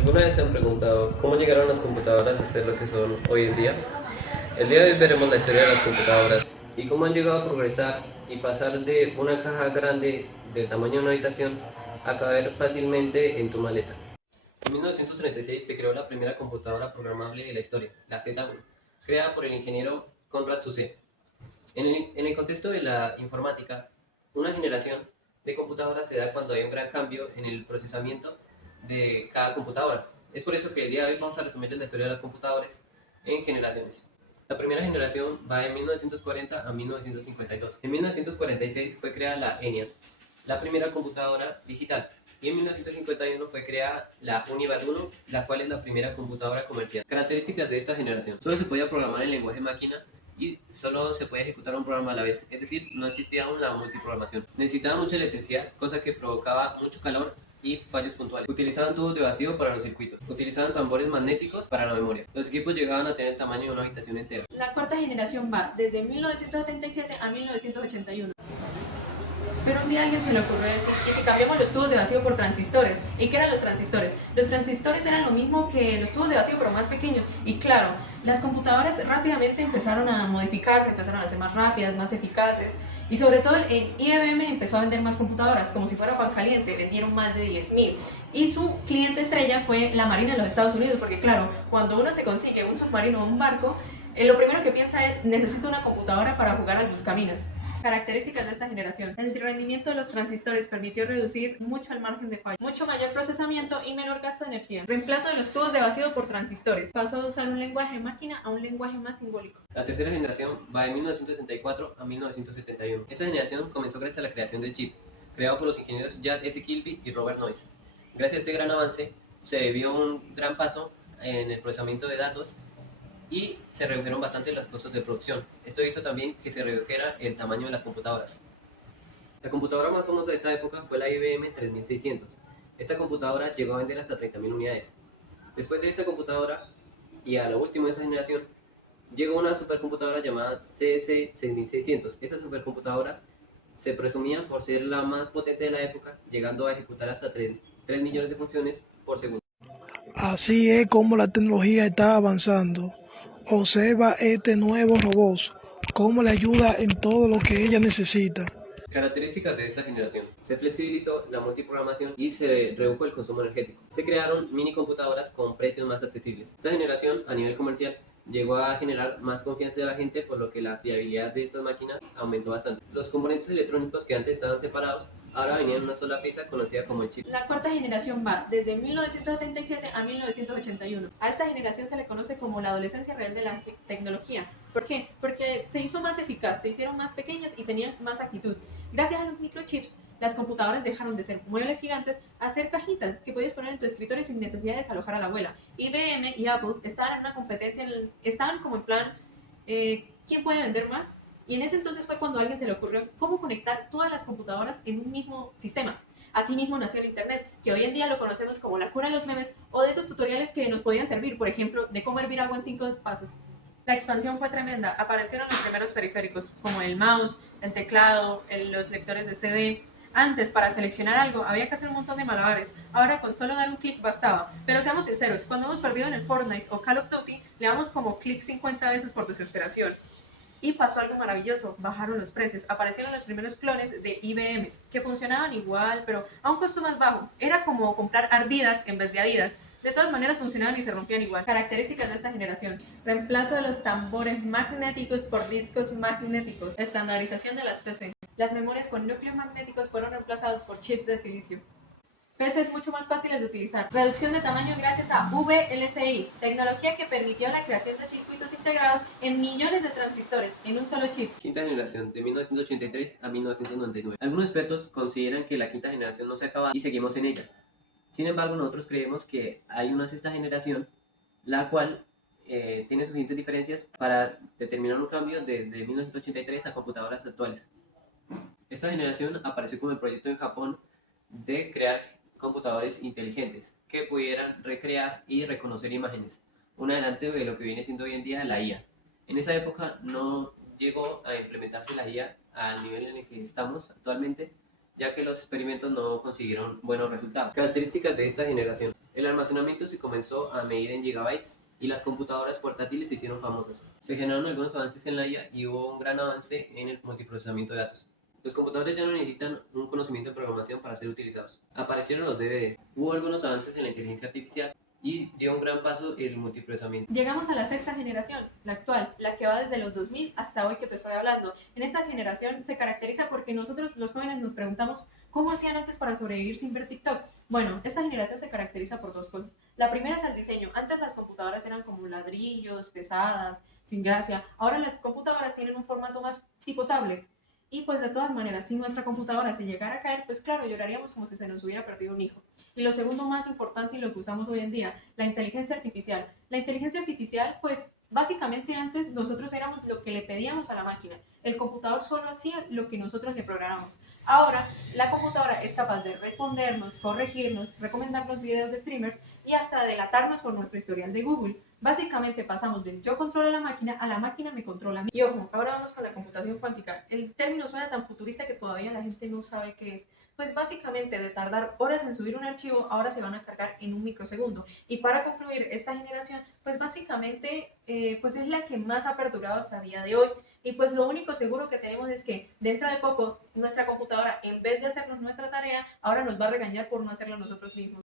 ¿Alguna vez se han preguntado cómo llegaron las computadoras a ser lo que son hoy en día? El día de hoy veremos la historia de las computadoras y cómo han llegado a progresar y pasar de una caja grande del tamaño de una habitación a caber fácilmente en tu maleta. En 1936 se creó la primera computadora programable de la historia, la Z1, creada por el ingeniero Konrad Zuse. En el contexto de la informática, una generación de computadoras se da cuando hay un gran cambio en el procesamiento de cada computadora. Es por eso que el día de hoy vamos a resumir la historia de las computadoras en generaciones. La primera generación va de 1940 a 1952. En 1946 fue creada la ENIAC, la primera computadora digital, y en 1951 fue creada la Univad 1, la cual es la primera computadora comercial. Características de esta generación: solo se podía programar en lenguaje máquina y solo se podía ejecutar un programa a la vez, es decir, no existía aún la multiprogramación. Necesitaba mucha electricidad, cosa que provocaba mucho calor y fallos puntuales. Utilizaban tubos de vacío para los circuitos. Utilizaban tambores magnéticos para la memoria. Los equipos llegaban a tener el tamaño de una habitación entera. La cuarta generación va desde 1977 a 1981. Pero un día a alguien se le ocurrió decir, ¿y si cambiamos los tubos de vacío por transistores? ¿Y qué eran los transistores? Los transistores eran lo mismo que los tubos de vacío, pero más pequeños. Y claro, las computadoras rápidamente empezaron a modificarse, empezaron a ser más rápidas, más eficaces. Y sobre todo el IBM empezó a vender más computadoras, como si fuera pan caliente, vendieron más de 10.000. Y su cliente estrella fue la Marina de los Estados Unidos, porque claro, cuando uno se consigue un submarino o un barco, lo primero que piensa es, necesito una computadora para jugar al buscaminas. Características de esta generación. El rendimiento de los transistores permitió reducir mucho el margen de fallo, mucho mayor procesamiento y menor gasto de energía. Reemplazo de los tubos de vacío por transistores. Pasó a usar un lenguaje máquina a un lenguaje más simbólico. La tercera generación va de 1964 a 1971. Esta generación comenzó gracias a la creación del chip, creado por los ingenieros Jack S. Kilby y Robert Noyce. Gracias a este gran avance, se vio un gran paso en el procesamiento de datos y se redujeron bastante los costos de producción. Esto hizo también que se redujera el tamaño de las computadoras. La computadora más famosa de esta época fue la IBM 3600. Esta computadora llegó a vender hasta 30.000 unidades. Después de esta computadora, y a lo último de esta generación, llegó una supercomputadora llamada CS6600. Esta supercomputadora se presumía por ser la más potente de la época, llegando a ejecutar hasta 3 millones de funciones por segundo. Así es como la tecnología está avanzando. Observa este nuevo robot, cómo le ayuda en todo lo que ella necesita. Características de esta generación: se flexibilizó la multiprogramación y se redujo el consumo energético. Se crearon mini computadoras con precios más accesibles. Esta generación, a nivel comercial, llegó a generar más confianza de la gente, por lo que la fiabilidad de estas máquinas aumentó bastante. Los componentes electrónicos que antes estaban separados ahora venían en una sola pieza conocida como el chip. La cuarta generación va desde 1977 a 1981. A esta generación se le conoce como la adolescencia real de la tecnología. ¿Por qué? Porque se hizo más eficaz, se hicieron más pequeñas y tenían más actitud. Gracias a los microchips, las computadoras dejaron de ser muebles gigantes a ser cajitas que podías poner en tu escritorio sin necesidad de desalojar a la abuela. IBM y Apple estaban en una competencia, estaban como en plan, ¿quién puede vender más? Y en ese entonces fue cuando a alguien se le ocurrió cómo conectar todas las computadoras en un mismo sistema. Asimismo nació el Internet, que hoy en día lo conocemos como la cura de los memes o de esos tutoriales que nos podían servir, por ejemplo, de cómo hervir agua en 5 pasos. La expansión fue tremenda. Aparecieron los primeros periféricos, como el mouse, el teclado, los lectores de CD. Antes, para seleccionar algo, había que hacer un montón de malabares. Ahora, con solo dar un clic bastaba. Pero seamos sinceros, cuando hemos perdido en el Fortnite o Call of Duty, le damos como clic 50 veces por desesperación. Y pasó algo maravilloso, bajaron los precios, aparecieron los primeros clones de IBM, que funcionaban igual, pero a un costo más bajo. Era como comprar Ardidas en vez de Adidas. De todas maneras funcionaban y se rompían igual. Características de esta generación: reemplazo de los tambores magnéticos por discos magnéticos, estandarización de las PC. Las memorias con núcleos magnéticos fueron reemplazados por chips de silicio. PCs mucho más fáciles de utilizar. Reducción de tamaño gracias a VLSI, tecnología que permitió la creación de circuitos integrados en millones de transistores en un solo chip. Quinta generación, de 1983 a 1999. Algunos expertos consideran que la quinta generación no se acaba y seguimos en ella. Sin embargo, nosotros creemos que hay una sexta generación, la cual tiene suficientes diferencias para determinar un cambio desde 1983 a computadoras actuales. Esta generación apareció como el proyecto en Japón de crear computadores inteligentes que pudieran recrear y reconocer imágenes, un adelante de lo que viene siendo hoy en día la IA. En esa época no llegó a implementarse la IA al nivel en el que estamos actualmente, ya que los experimentos no consiguieron buenos resultados. Características de esta generación. El almacenamiento se comenzó a medir en gigabytes y las computadoras portátiles se hicieron famosas. Se generaron algunos avances en la IA y hubo un gran avance en el multiprocesamiento de datos. Los computadores ya no necesitan un conocimiento de programación para ser utilizados. Aparecieron los DVD. Hubo algunos avances en la inteligencia artificial y dio un gran paso el multiprocesamiento. Llegamos a la sexta generación, la actual, la que va desde los 2000 hasta hoy que te estoy hablando. En esta generación se caracteriza porque nosotros los jóvenes nos preguntamos cómo hacían antes para sobrevivir sin ver TikTok. Bueno, esta generación se caracteriza por dos cosas. La primera es el diseño. Antes las computadoras eran como ladrillos, pesadas, sin gracia. Ahora las computadoras tienen un formato más tipo tablet. Y pues de todas maneras, si nuestra computadora se llegara a caer, pues claro, lloraríamos como si se nos hubiera perdido un hijo. Y lo segundo más importante y lo que usamos hoy en día, la inteligencia artificial. La inteligencia artificial, pues básicamente antes nosotros éramos lo que le pedíamos a la máquina. El computador solo hacía lo que nosotros le programamos. Ahora, la computadora es capaz de respondernos, corregirnos, recomendarnos videos de streamers y hasta delatarnos por nuestro historial de Google. Básicamente pasamos del yo controlo a la máquina me controla a mí. Y ojo, ahora vamos con la computación cuántica. El término suena tan futurista que todavía la gente no sabe qué es. Pues básicamente de tardar horas en subir un archivo, ahora se van a cargar en un microsegundo. Y para concluir, esta generación, pues básicamente pues es la que más ha perdurado hasta el día de hoy. Y pues lo único seguro que tenemos es que dentro de poco nuestra computadora, en vez de hacernos nuestra tarea, ahora nos va a regañar por no hacerla nosotros mismos.